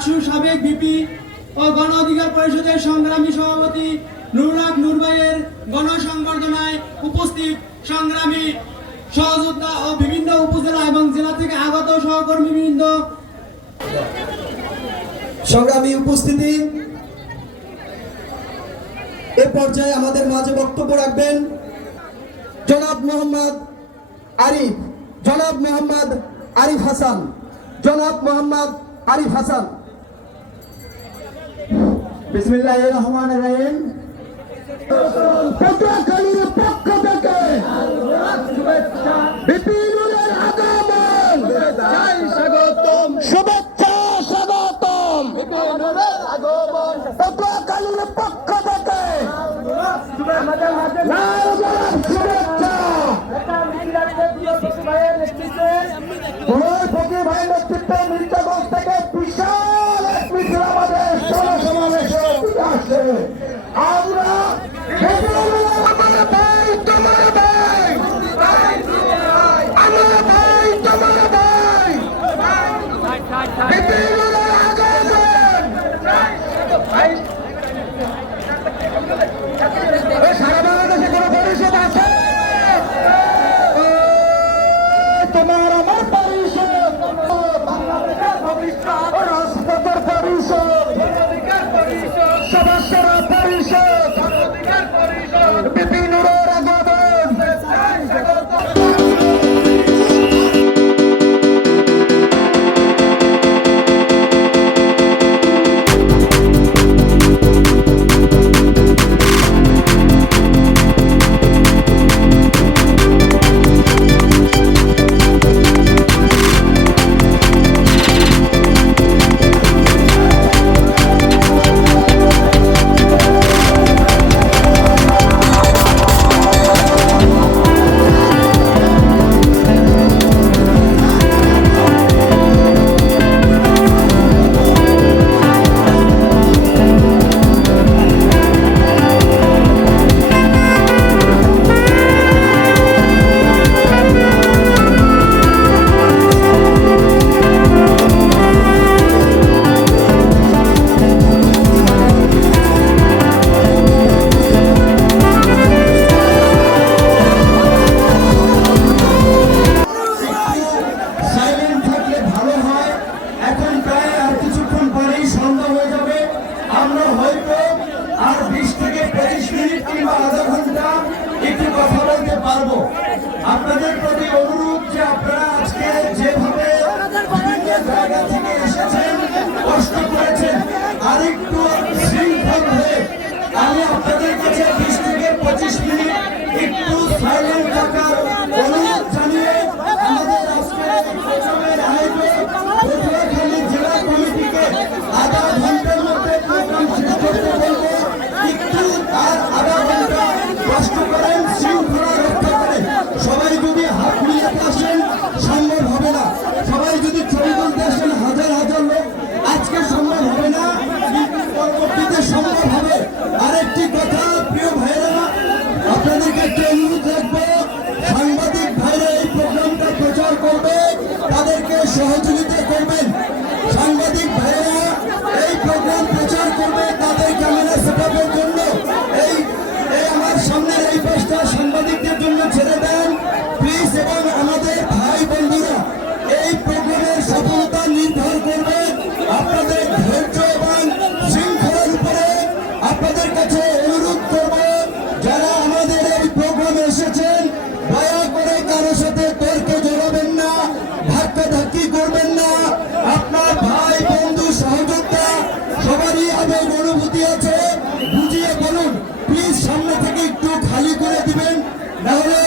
ডাকসু সাবেক ভিপি ও গণ অধিকার পরিষদের সংগ্রামী সভাপতি নুরুল নূর ভাইয়ের গণসংবর্ধনায় উপস্থিত সংগ্রামী সহযোদ্ধা ও বিভিন্ন উপজেলা এবং জেলা থেকে আগত সহকর্মীবৃন্দ, সংগ্রামী উপস্থিতি, এ পর্যায়ে আমাদের মাঝে বক্তব্য রাখবেন জনাব মোহাম্মদ আরিফ হাসান। বিসমিল্লাহির রহমানির রহিম। পটুয়াখালীর পক্ষ থেকে বিপিনুরের আগমন, শুভেচ্ছা স্বাগতম। পটুয়াখালীর পক্ষ থেকে লাল গোলাপ শুভেচ্ছা। ফকির ভাইয়ের নেতৃত্বে মির্জাগঞ্জ থেকে বিশাল এক মিছিল আমাদের সমাবেশে আসছে। আমরা সারা বাংলাদেশে কোনো পরিষদ আছে? তোমার আমার পরিষদ, বাংলাদেশের ভবিষ্যৎ, রাজপথের পরিষদ, সদস্যর পরিষদ, বিপিনুরের আগমন। আপনাদের প্রতি অনুরোধ যে আপনারা আজকে যেভাবে বিভিন্ন জায়গা থেকে এসেছেন, কষ্ট করেছেন, আরেকটু শৃঙ্খল হয়ে আমি আপনাদের কাছে 20 থেকে 25 মিনিট একটু সাইলেন্ট থাকার অনুরোধ জানিয়ে আমাদের আজকের এই প্রোগ্রামের আয়োজক পটুয়াখালী জেলা কমিটিকে আধা ঘন্টার মধ্যে প্রোগ্রাম শেষ করতে বলবো। একটু আর আধা ঘন্টা কষ্ট করেন, শৃঙ্খলা রক্ষা করেন। সবাই যদি হাত মিলিয়ে আসেন সম্ভব হবে না, সবাই যদি ছবি তুলতে আসেন হাজার হাজার লোক আজকে সম্ভব হবে না, কিন্তু পরবর্তীতে সম্ভব হবে। আরেকটি কথা প্রিয় ভাইরা, আপনাদেরকে একটি অনুরোধ রাখবো, সাংবাদিক ভাইরা এই প্রোগ্রামটা প্রচার করবে, তাদেরকে সহযোগিতা করবেন। সাংবাদিক ভাইরা এই প্রোগ্রাম প্রচার করবে, তাদের ক্যামেরা সেটআপের জন্য এই আমার সামনের এই পাশটা সাংবাদিকদের জন্য ছেড়ে দেন প্লিজ। এবং আমাদের ভাই বন্ধুরা, এই প্রোগ্রামের সফলতা নির্ভর করবে আপনাদের ধৈর্য এবং শৃঙ্খলার উপরে। আপনাদের কাছে অনুরোধ করব, যারা আমাদের এই প্রোগ্রামে এসেছেন, দয়া করে কারোর সাথে তর্কে জড়াবেন না, ধাক্কাধাক্কি করবেন না। আপনার ভাই বন্ধু সহযোদ্ধা সবারই আবেগ অনুভূতি আছে, বুঝিয়ে বলুন প্লিজ। সামনে থেকে একটু খালি করে দিবেন, নাহলে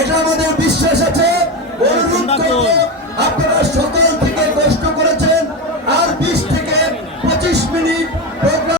এটা আমাদের বিশ্বাস আছে। অনুরোধ করব আপনারা